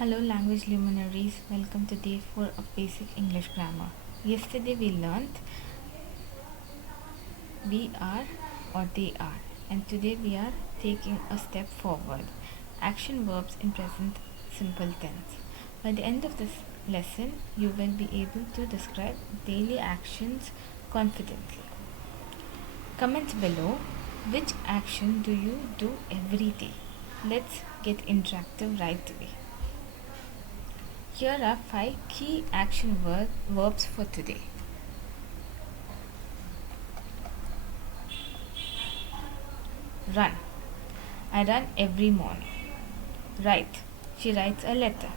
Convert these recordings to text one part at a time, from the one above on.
Hello language luminaries, welcome to day 4 of basic English grammar. Yesterday we learned we are or they are, and today we are taking a step forward. Action verbs in present simple tense. By the end of this lesson, you will be able to describe daily actions confidently. Comment below which action do you do every day. Let's get interactive right away. Here are 5 key action verbs for today. Run. I run every morning. Write. She writes a letter.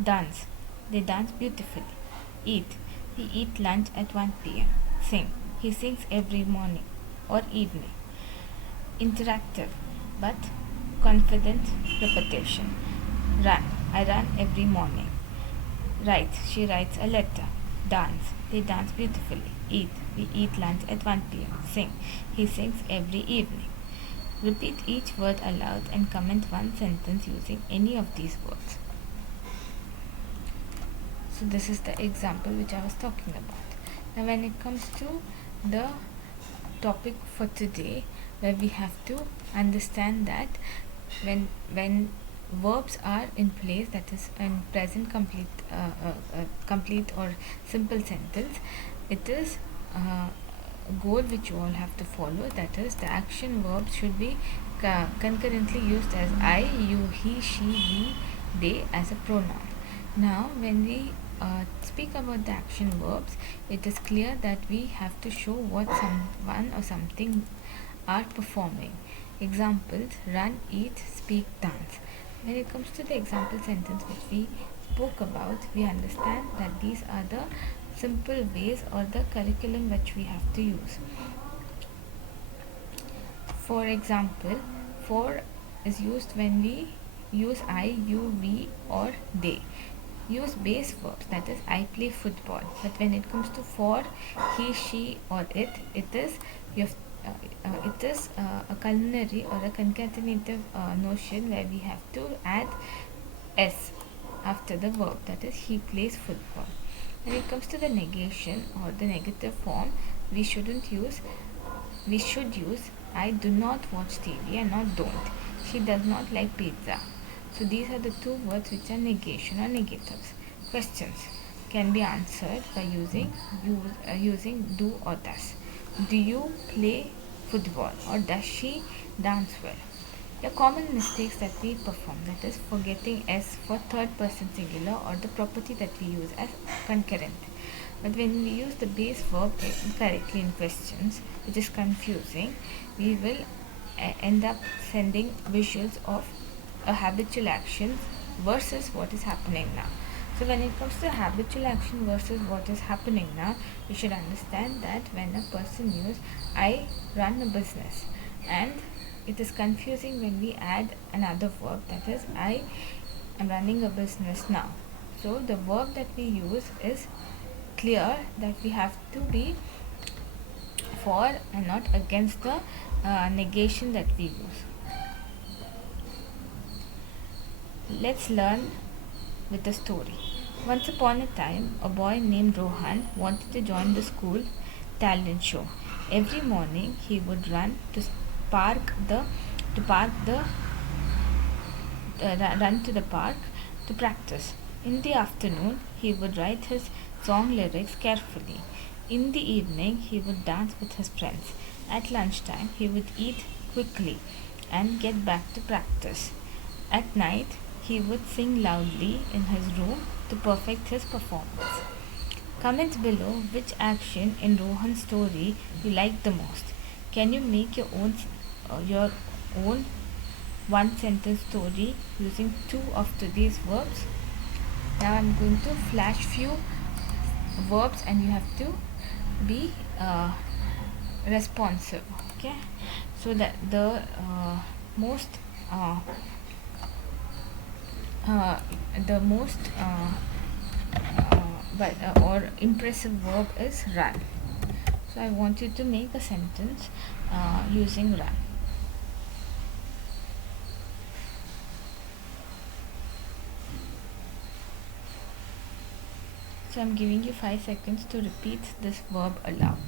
Dance. They dance beautifully. Eat. We eat lunch at 1 p.m. Sing. He sings every morning or evening. Interactive but confident repetition. Run. I run every morning. Write. She writes a letter. Dance. They dance beautifully. Eat. We eat lunch at 1 p.m. Sing. He sings every evening. Repeat each word aloud and comment one sentence using any of these words. So this is the example which I was talking about. Now when it comes to the topic for today, where we have to understand that when verbs are in place, that is in present complete or simple sentence, it is goal which you all have to follow, that is the action verbs should be concurrently used as I, you, he, she, we, they as a pronoun. Now when we speak about the action verbs, it is clear that we have to show what someone or something are performing. Examples: run, eat, speak, dance. When it comes to the example sentence which we spoke about, we understand that these are the simple ways or the curriculum which we have to use. For example, for is used when we use I, you, we or they. Use base verbs, that is I play football. But when it comes to for, he, she or it is you have a culinary or a concatenative notion where we have to add s after the verb, that is he plays football. When it comes to the negation or the negative form, we should use I do not watch TV and not don't. She does not like pizza. So these are the two words which are negation or negatives. Questions can be answered by using do or does. Do you play football or does she dance well? The common mistakes that we perform, that is forgetting s for third person singular or the property that we use as concurrent. But when we use the base verb incorrectly in questions, which is confusing, we will end up sending visuals of a habitual action versus what is happening now. So when it comes to habitual action versus what is happening now, you should understand that when a person uses I run a business, and it is confusing when we add another verb, that is I am running a business now. So the verb that we use is clear that we have to be for and not against the negation that we use. Let's learn with a story. Once upon a time, a boy named Rohan wanted to join the school talent show. Every morning, he would run to park run to the park to practice. In the afternoon, he would write his song lyrics carefully. In the evening, he would dance with his friends. At lunchtime, he would eat quickly and get back to practice. At night, he would sing loudly in his room to perfect his performance. Comment below which action in Rohan's story you like the most. Can you make your own one sentence story using two of today's verbs? Now I'm going to flash few verbs and you have to be responsive. Okay, so that the most or impressive verb is run. So I want you to make a sentence using run. So I'm giving you 5 seconds to repeat this verb aloud.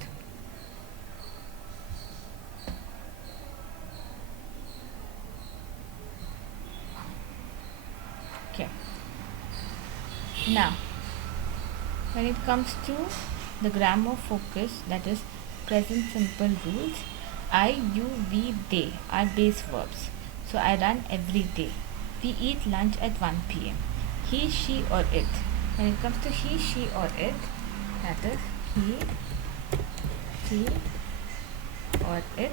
Okay. Now, when it comes to the grammar focus, that is present simple rules, I, you, we, they are base verbs. So I run every day. We eat lunch at 1 p.m. He, she, or it. When it comes to he, she, or it, that is he, she, or it.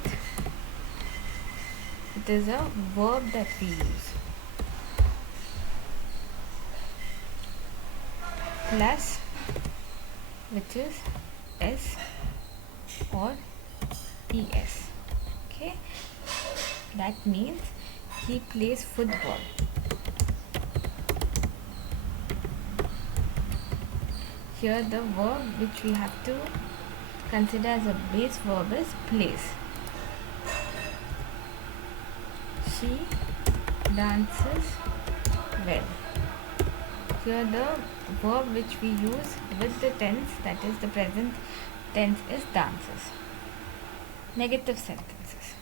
It is a verb that we use. Plus, which is s or es. Okay, that means he plays football. Here the verb which we have to consider as a base verb is plays. She dances well. Here the verb which we use with the tense, that is the present tense, is dances. Negative sentences.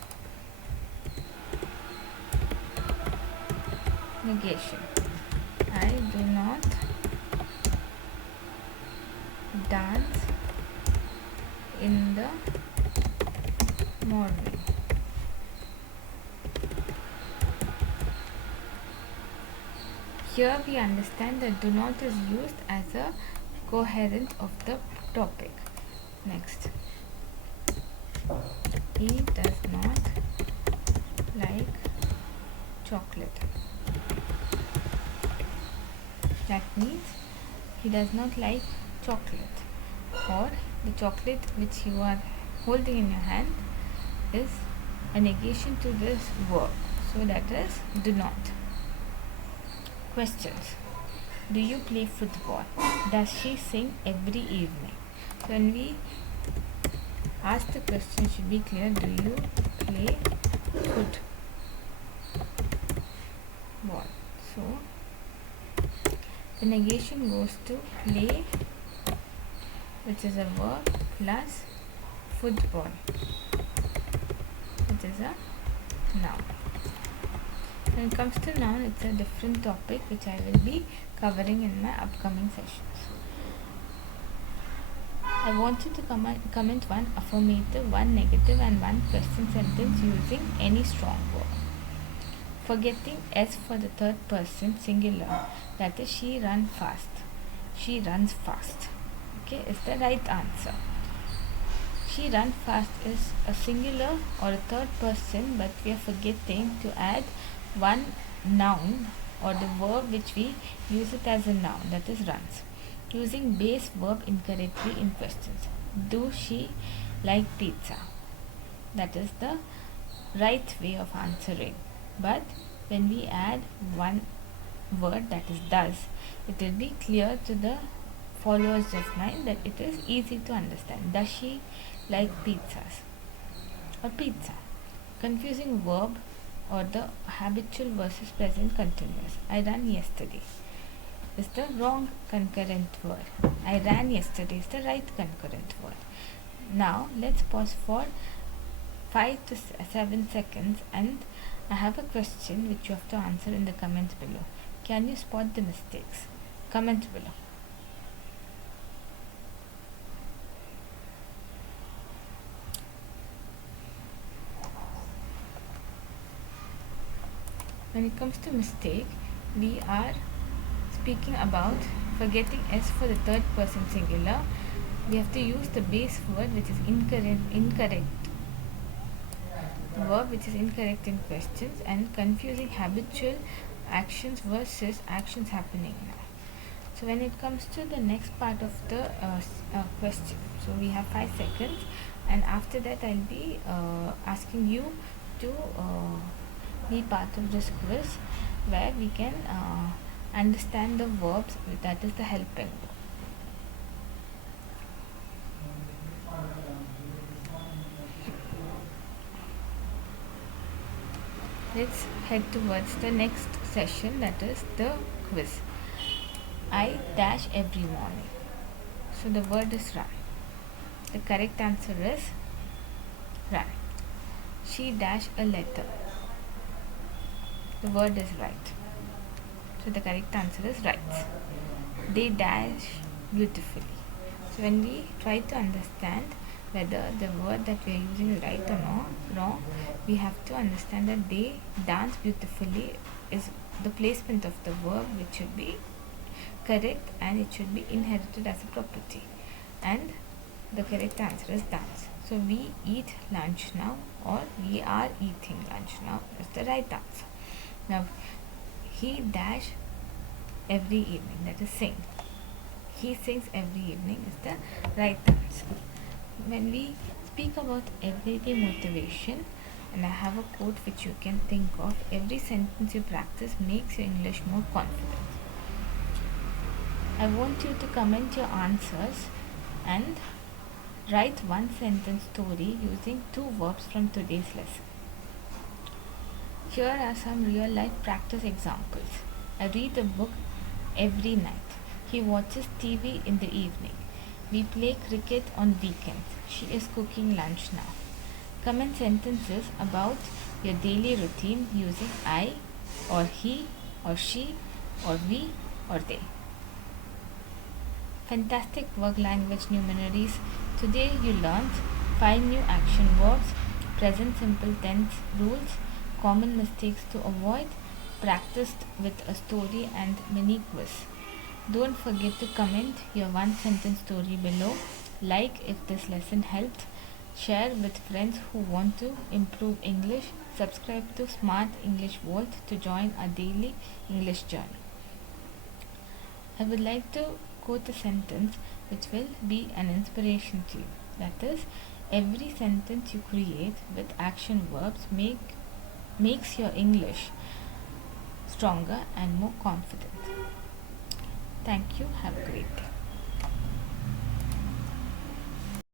Negation. I do not dance in the morning. Here we understand that do not is used as a coherent of the topic. Next. He does not like chocolate. That means he does not like chocolate, or the chocolate which you are holding in your hand is a negation to this verb. So that is do not. Questions. Do you play football? Does she sing every evening? So when we ask the question, it should be clear. Do you play football? So the negation goes to play, which is a verb, plus football, which is a noun. When it comes to noun, it's a different topic which I will be covering in my upcoming sessions. I want you to comment one affirmative, one negative, and one question sentence using any strong verb. Forgetting S for the third person singular, that is she runs fast. She runs fast. Okay, is the right answer. She runs fast is a singular or a third person, but we are forgetting to add one noun or the verb which we use it as a noun, that is runs. Using base verb incorrectly in questions. Do she like pizza? That is the right way of answering. But when we add one word, that is does, it will be clear to the followers of mine that it is easy to understand. Does she like pizzas or pizza? Confusing verb or the habitual versus present continuous. I ran yesterday is the wrong concurrent word. I ran yesterday is the right concurrent word. Now let's pause for 5 to 7 seconds, and I have a question which you have to answer in the comments below. Can you spot the mistakes? Comment below. When it comes to mistake, we are speaking about forgetting S for the third person singular. We have to use the base word which is incorrect verb which is incorrect in questions, and confusing habitual actions versus actions happening now. So when it comes to the next part of the question, so we have 5 seconds, and after that I'll be asking you to be part of this quiz where we can understand the verbs, that is the helping verb. Let's head towards the next session, that is the quiz. I dash every morning. So the word is run. The correct answer is run. She dash a letter. The word is right. So the correct answer is writes. They dash beautifully. So when we try to understand whether the word that we are using is right or not wrong, we have to understand that they dance beautifully is the placement of the verb, which should be correct and it should be inherited as a property. And the correct answer is dance. So we eat lunch now, or we are eating lunch now is the right answer. Now he dash every evening, that is sing. He sings every evening is the right answer. When we speak about everyday motivation, and I have a quote which you can think of: every sentence you practice makes your English more confident. I want you to comment your answers and write one sentence story using two verbs from today's lesson. Here are some real life practice examples. I read a book every night. He watches TV in the evening. We play cricket on weekends. She is cooking lunch now. Comment sentences about your daily routine using I, or he, or she, or we, or they. Fantastic work, language luminaries. Today you learned 5 new action verbs, present simple tense rules, common mistakes to avoid, practiced with a story and mini quiz. Don't forget to comment your one sentence story below. Like if this lesson helped. Share with friends who want to improve English. Subscribe to Smart English Vault to join our daily English journey. I would like to quote a sentence which will be an inspiration to you. That is, every sentence you create with action verbs makes your English stronger and more confident. Thank you. Have a great day.